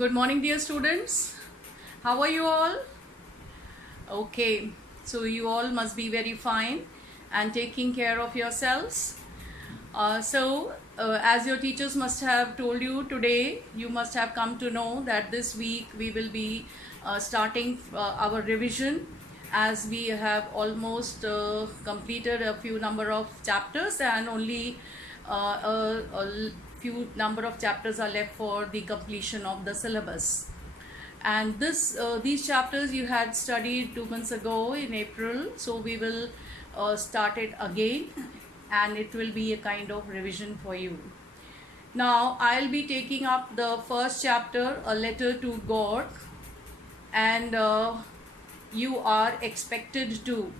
Good morning, dear students. How are you all? Okay, so you all must be very fine and taking care of yourselves. As your teachers must have told you today, you must have come to know that this week we will be starting our revision, as we have almost completed a few number of chapters and only a few number of chapters are left for the completion of the syllabus. And these chapters you had studied 2 months ago in April, so we will start it again, and it will be a kind of revision for you. Now I'll be taking up the first chapter, a letter to God, and you are expected to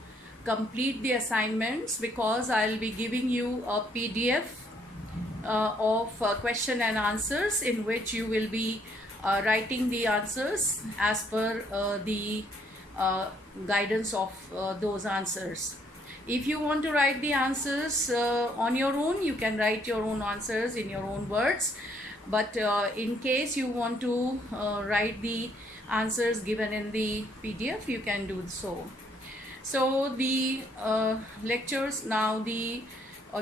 complete the assignments because I'll be giving you a PDF of question and answers, in which you will be writing the answers as per the guidance of those answers. If you want to write the answers on your own, you can write your own answers in your own words, but in case you want to write the answers given in the PDF, you can do so. So the lectures now, the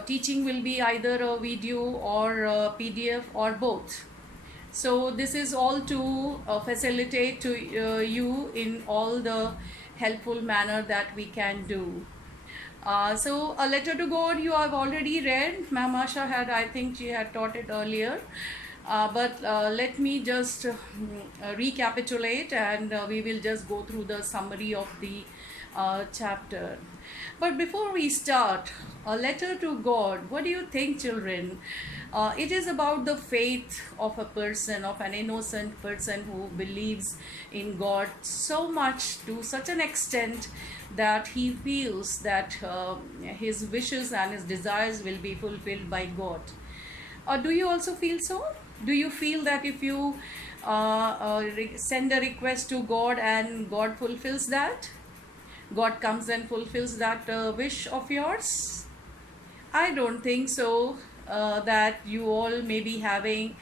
teaching will be either a video or a PDF or both. So this is all to facilitate to you in all the helpful manner that we can do. So a letter to God you have already read. Ma'am Asha had, I think she had taught it earlier. But let me just recapitulate, and we will just go through the summary of the chapter. But before we start, a letter to God, what do you think, children? It is about the faith of a person, of an innocent person who believes in God so much, to such an extent that he feels that his wishes and his desires will be fulfilled by God. Do you also feel so? Do you feel that if you send a request to God and God fulfills that, God comes and fulfills that wish of yours? I don't think so, that you all may be having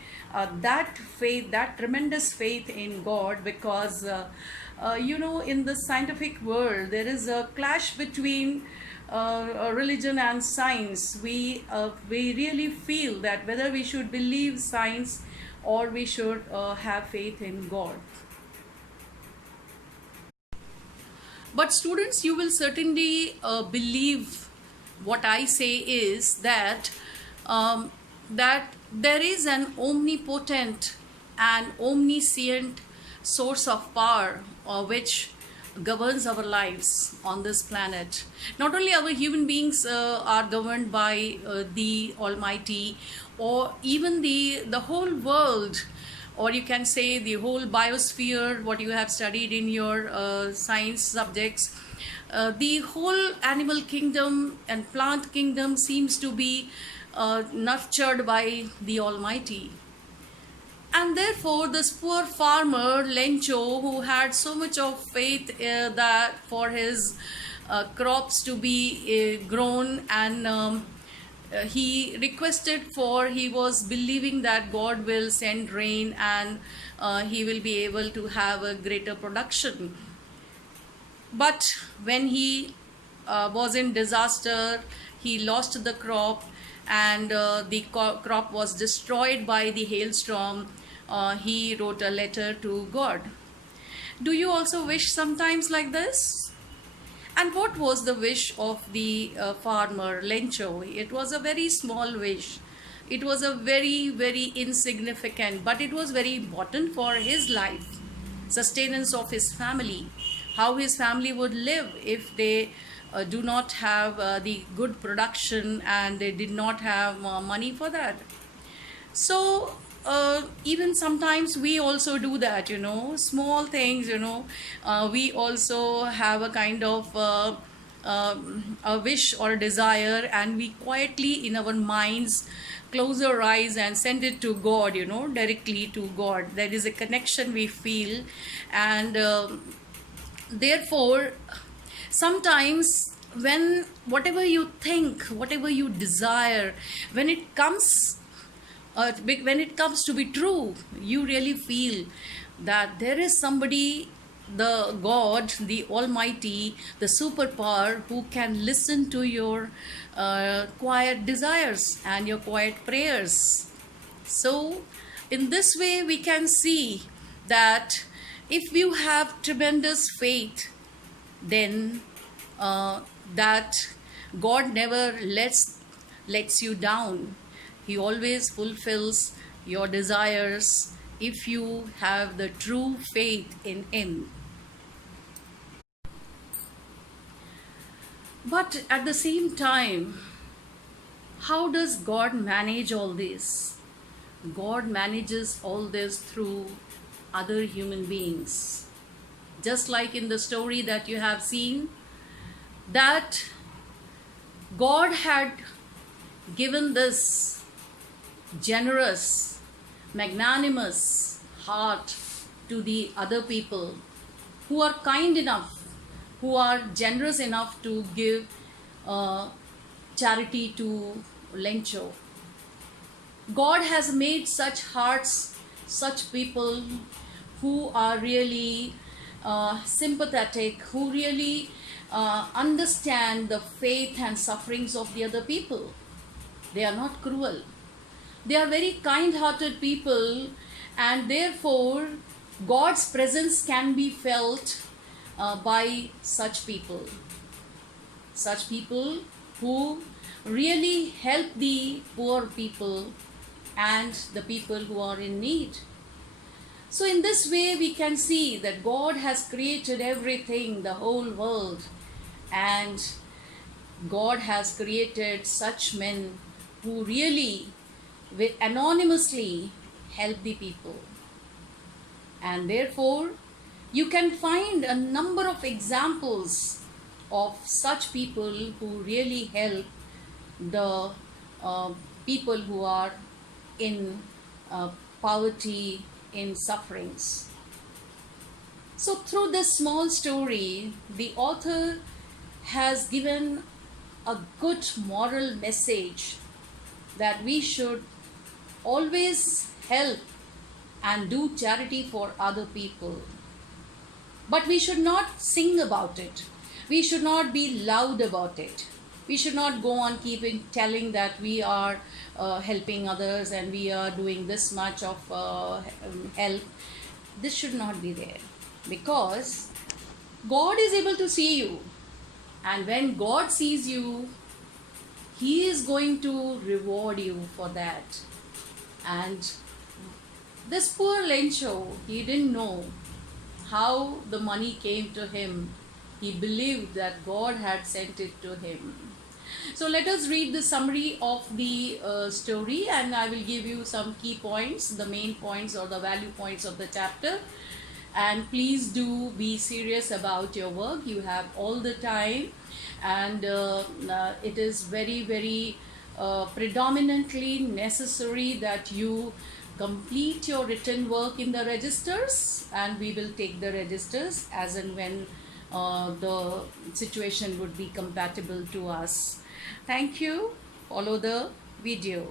that faith, that tremendous faith in God, because in the scientific world there is a clash between religion and science. We really feel that whether we should believe science or we should have faith in God. But students, you will certainly believe what I say is that that there is an omnipotent and omniscient source of power which governs our lives on this planet. Not only our human beings are governed by the Almighty, or even the whole world, or you can say the whole biosphere, what you have studied in your science subjects. The whole animal kingdom and plant kingdom seems to be nurtured by the Almighty. And therefore this poor farmer Lencho, who had so much of faith that for his crops to be grown, and he requested for, he was believing that God will send rain and he will be able to have a greater production. But when he was in disaster, he lost the crop, and the crop was destroyed by the hailstorm. He wrote a letter to God. Do you also wish sometimes like this? And what was the wish of the farmer Lencho? It was a very small wish. It was a very, very insignificant, but it was very important for his life, sustenance of his family, how his family would live if they do not have the good production and they did not have money for that. So even sometimes we also do that, small things, we also have a kind of a wish or desire, and we quietly in our minds close our eyes and send it to God, directly to God. There is a connection we feel, and therefore sometimes when whatever you think, whatever you desire, when it comes when it comes to be true, you really feel that there is somebody, the God, the Almighty, the superpower, who can listen to your quiet desires and your quiet prayers. So, in this way, we can see that if you have tremendous faith, then that God never lets you down. He always fulfills your desires if you have the true faith in Him. But at the same time, how does God manage all this? God manages all this through other human beings. Just like in the story that you have seen, that God had given this generous, magnanimous heart to the other people who are kind enough, who are generous enough to give charity to Lencho. God has made such hearts, such people who are really sympathetic, who really understand the faith and sufferings of the other people. They are not cruel. They are very kind-hearted people, and therefore God's presence can be felt by such people. Such people who really help the poor people and the people who are in need. So in this way we can see that God has created everything, the whole world, and God has created such men who really anonymously help the people. And therefore you can find a number of examples of such people who really help the people who are in poverty, in sufferings. So through this small story, the author has given a good moral message that we should always help and do charity for other people. But we should not sing about it. We should not be loud about it. We should not go on telling that we are helping others and we are doing this much of help. This should not be there, because God is able to see you, and when God sees you, He is going to reward you for that. And this poor Lencho, he didn't know how the money came to him. He believed that God had sent it to him. So let us read the summary of the story, and I will give you some key points, the main points or the value points of the chapter. And please do be serious about your work. You have all the time, and it is very, very predominantly necessary that you complete your written work in the registers, and we will take the registers as and when the situation would be compatible to us. Thank you. Follow the video.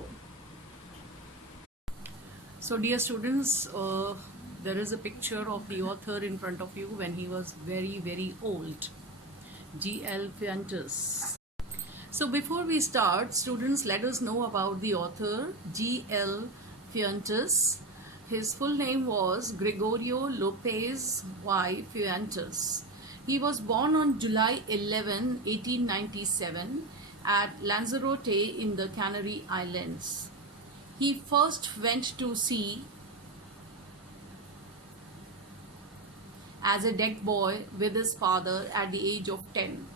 So dear students, there is a picture of the author in front of you when he was very, very old, G.L. Fuentes. So before we start, students, let us know about the author, G.L. Fuentes. His full name was Gregorio Lopez y Fuentes. He was born on July 11, 1897 at Lanzarote in the Canary Islands. He first went to sea as a deck boy with his father at the age of 10.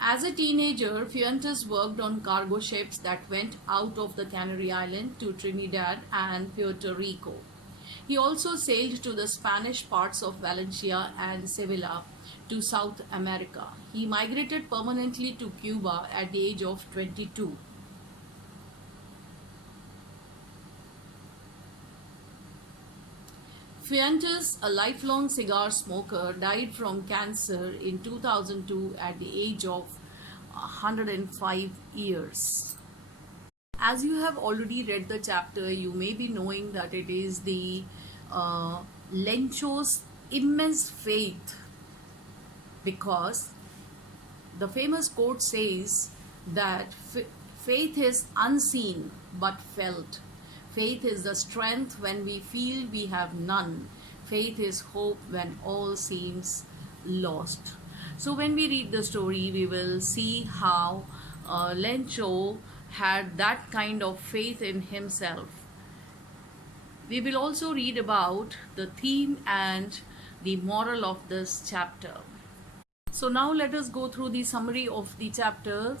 As a teenager, Fuentes worked on cargo ships that went out of the Canary Island to Trinidad and Puerto Rico. He also sailed to the Spanish parts of Valencia and Sevilla to South America. He migrated permanently to Cuba at the age of 22. Fuentes, a lifelong cigar smoker, died from cancer in 2002 at the age of 105 years. As you have already read the chapter, you may be knowing that it is the Lencho's immense faith, because the famous quote says that faith is unseen but felt. Faith is the strength when we feel we have none. Faith is hope when all seems lost. So when we read the story, we will see how Lencho had that kind of faith in himself. We will also read about the theme and the moral of this chapter. So now let us go through the summary of the chapter.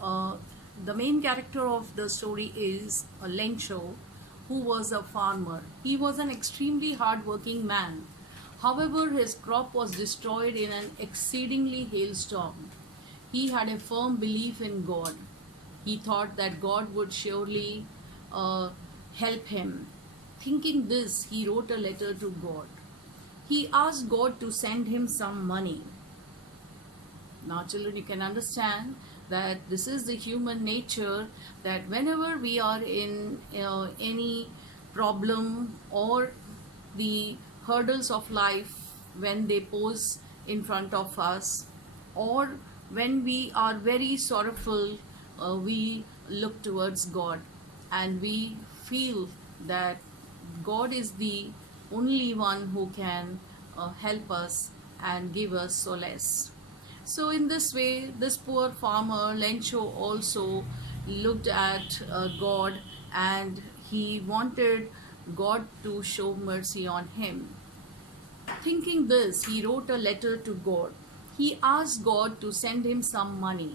The main character of the story is Lencho, who was a farmer. He was an extremely hard-working man. However, his crop was destroyed in an exceedingly hailstorm. He had a firm belief in God. He thought that God would surely help him. Thinking this, he wrote a letter to God. He asked God to send him some money. Now, children, you can understand that this is the human nature, that whenever we are in any problem or the hurdles of life, when they pose in front of us, or when we are very sorrowful, we look towards God and we feel that God is the only one who can help us and give us solace. So in this way, this poor farmer Lencho also looked at God, and he wanted God to show mercy on him. Thinking this, he wrote a letter to God. He asked God to send him some money.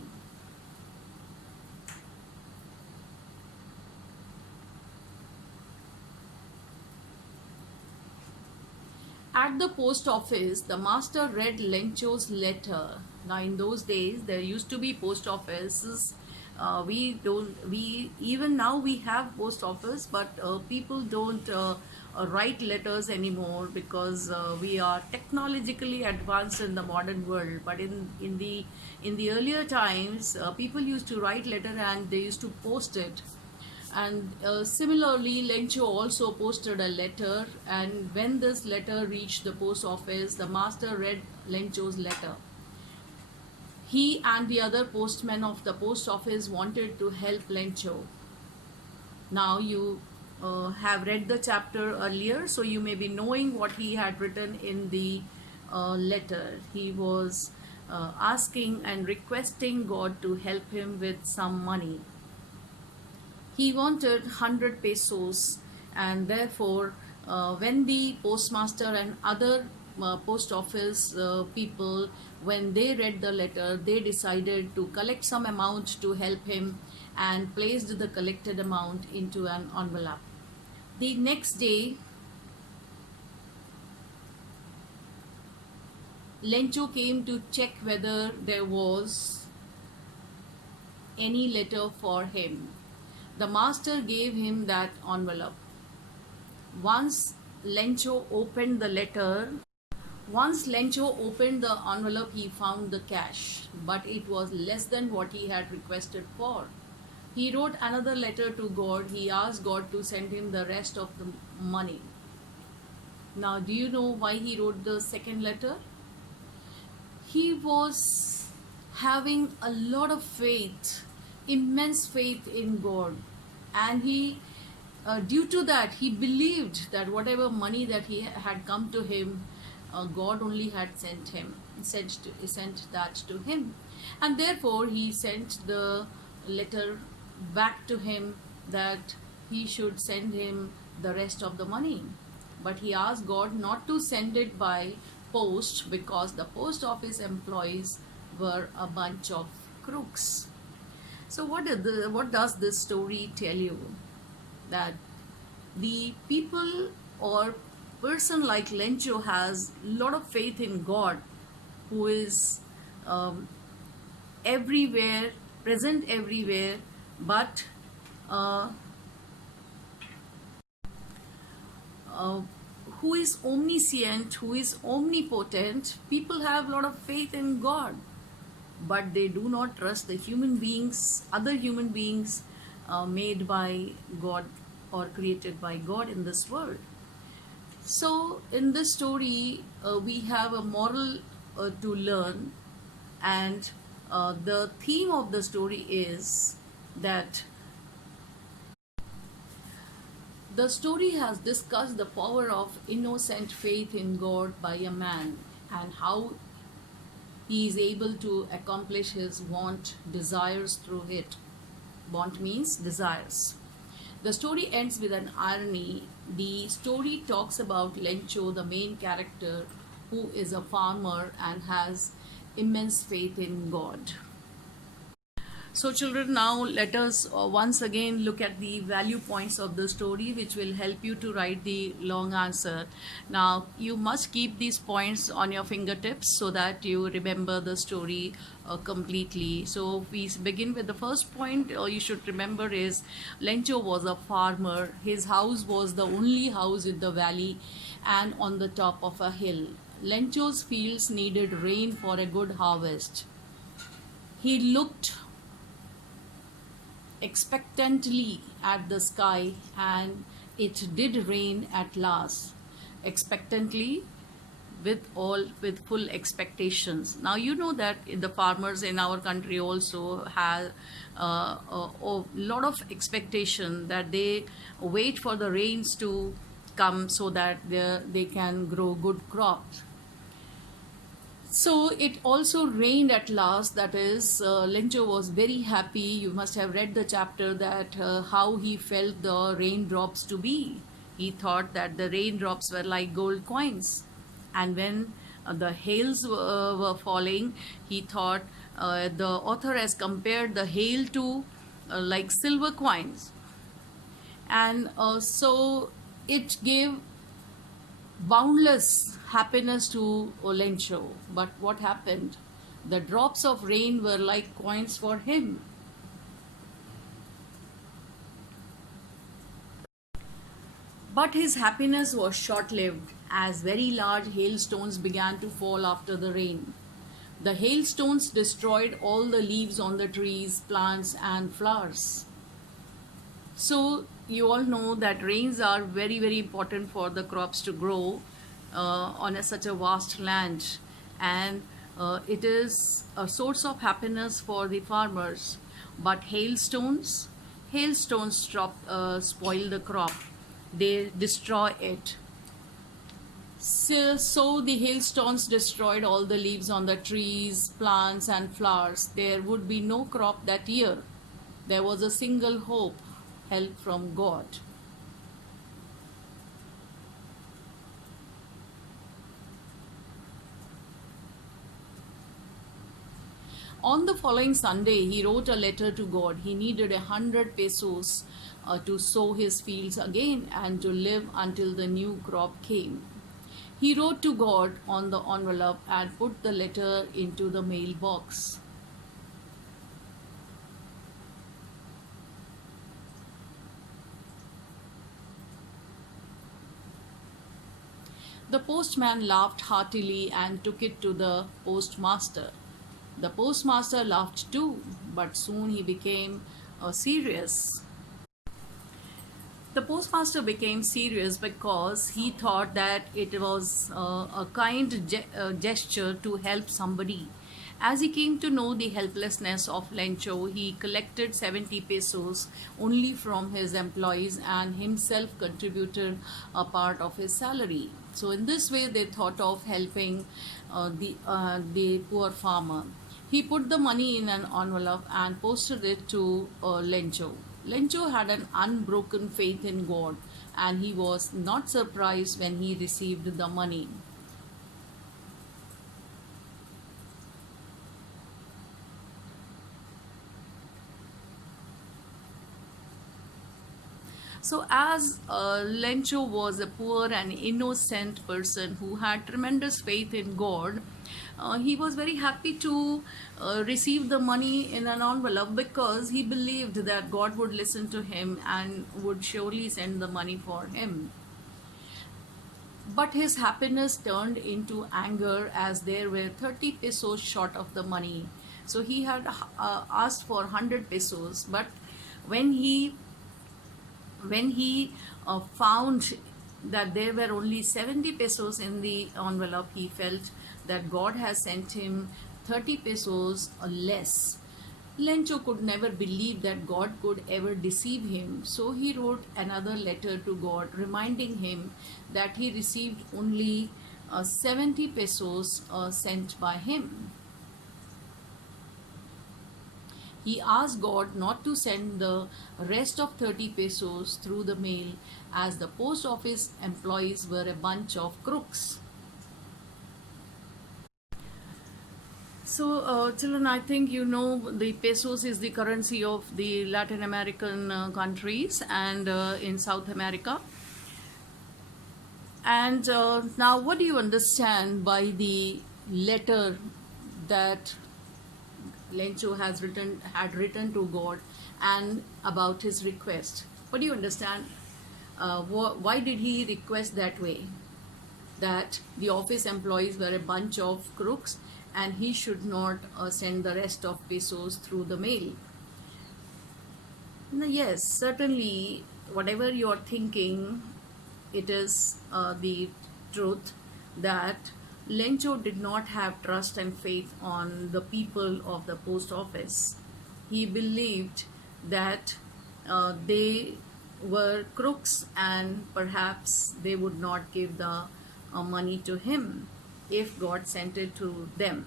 At the post office, the master read Lencho's letter. Now, in those days, there used to be post offices. We even now we have post office, but people don't write letters anymore, because we are technologically advanced in the modern world. But in the earlier times, people used to write letter and they used to post it. And similarly, Lencho also posted a letter, and when this letter reached the post office, the master read Lencho's letter. He and the other postmen of the post office wanted to help Lencho. Now you have read the chapter earlier, so you may be knowing what he had written in the letter. He was asking and requesting God to help him with some money. He wanted 100 pesos, and therefore when the postmaster and other post office people, when they read the letter, they decided to collect some amount to help him and placed the collected amount into an envelope. The next day, Lencho came to check whether there was any letter for him. The master gave him that envelope. Once Lencho opened the envelope, he found the cash, but it was less than what he had requested for. He wrote another letter to God. He asked God to send him the rest of the money. Now, do you know why he wrote the second letter? He was having a lot of faith, immense faith in God, and he due to that, he believed that whatever money that he had come to him, God only had sent that to him, and therefore he sent the letter back to him that he should send him the rest of the money. But he asked God not to send it by post, because the post office employees were a bunch of crooks. So what does this story tell you? That the people or person like Lencho has a lot of faith in God, who is everywhere, present everywhere, but who is omniscient, who is omnipotent. People have a lot of faith in God, but they do not trust the human beings, other human beings, made by God or created by God in this world. So, in this story, we have a moral to learn, and the theme of the story is that the story has discussed the power of innocent faith in God by a man and how he is able to accomplish his desires through it. Want means desires. The story ends with an irony. The story talks about Lencho, the main character, who is a farmer and has immense faith in God. So, children, now let us once again look at the value points of the story, which will help you to write the long answer. Now, you must keep these points on your fingertips so that you remember the story completely. So, we begin with the first point you should remember is Lencho was a farmer. His house was the only house in the valley and on the top of a hill. Lencho's fields needed rain for a good harvest. He looked expectantly at the sky, and it did rain at last. Expectantly, with full expectations. Now you know that the farmers in our country also have a lot of expectation that they wait for the rains to come so that they can grow good crops. So it also rained at last. That is, Lencho was very happy. You must have read the chapter that how he felt the raindrops to be. He thought that the raindrops were like gold coins. And when the hails were falling, he thought the author has compared the hail to like silver coins. And so it gave boundless happiness to Lencho. But what happened? The drops of rain were like coins for him. But his happiness was short lived as very large hailstones began to fall after the rain. The hailstones destroyed all the leaves on the trees, plants, and flowers. So, you all know that rains are very, very important for the crops to grow on such a vast land, and it is a source of happiness for the farmers. But hailstones spoil the crop, they destroy it. So the hailstones destroyed all the leaves on the trees, plants, and flowers. There would be no crop that year. There was a single hope: help from God. On the following Sunday, he wrote a letter to God. He needed 100 pesos to sow his fields again and to live until the new crop came. He wrote to God on the envelope and put the letter into the mailbox. The postman laughed heartily and took it to the postmaster. The postmaster laughed too, but soon he became serious. The postmaster became serious because he thought that it was a kind gesture to help somebody. As he came to know the helplessness of Lencho, he collected 70 pesos only from his employees and himself contributed a part of his salary. So in this way, they thought of helping the poor farmer. He put the money in an envelope and posted it to Lencho. Lencho had an unbroken faith in God, and he was not surprised when he received the money. So, as Lencho was a poor and innocent person who had tremendous faith in God, he was very happy to receive the money in an envelope because he believed that God would listen to him and would surely send the money for him. But his happiness turned into anger as there were 30 pesos short of the money. So he had asked for 100 pesos, but when he found that there were only 70 pesos in the envelope, he felt that God has sent him 30 pesos or less. Lencho could never believe that God could ever deceive him, so he wrote another letter to God reminding him that he received only 70 pesos sent by him. He asked God not to send the rest of 30 pesos through the mail, as the post office employees were a bunch of crooks. So, children, I think you know the pesos is the currency of the Latin American countries and in South America. And now, what do you understand by the letter that Lencho had written to God and about his request? What do you understand? Why did he request that way? That the office employees were a bunch of crooks and he should not send the rest of pesos through the mail. Now, yes, certainly, whatever you are thinking, it is the truth that Lencho did not have trust and faith on the people of the post office. He believed that they were crooks and perhaps they would not give the money to him if God sent it to them.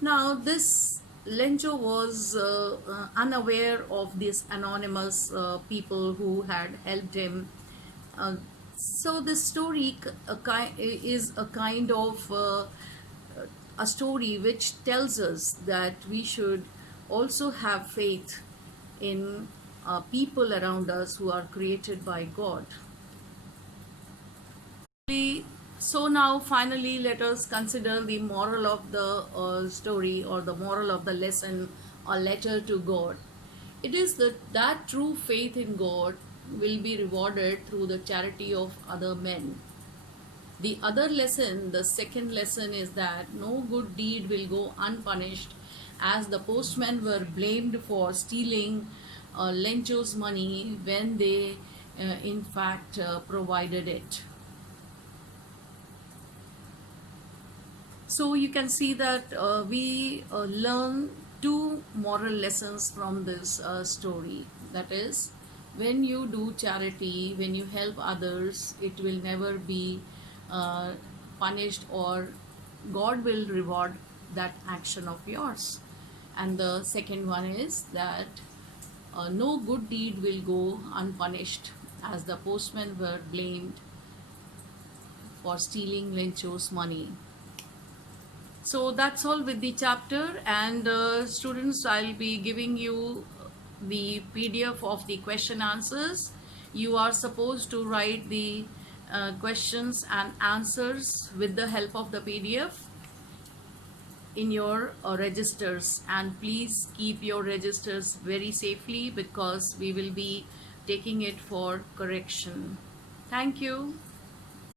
Now, this Lencho was unaware of these anonymous people who had helped him. So this story is a kind of a story which tells us that we should also have faith in people around us who are created by God. So now finally let us consider the moral of the story, or the moral of the lesson or letter to God. It is that true faith in God will be rewarded through the charity of other men. The other lesson, the second lesson, is that no good deed will go unpunished, as the postmen were blamed for stealing Lencho's money when they in fact provided it. So you can see that we learn two moral lessons from this story. That is, when you do charity, when you help others, it will never be punished, or God will reward that action of yours. And the second one is that no good deed will go unpunished, as the postmen were blamed for stealing Lencho's money. So that's all with the chapter, and students, I'll be giving you the PDF of the question answers. You are supposed to write the questions and answers with the help of the PDF in your registers, and please keep your registers very safely because we will be taking it for correction. Thank you.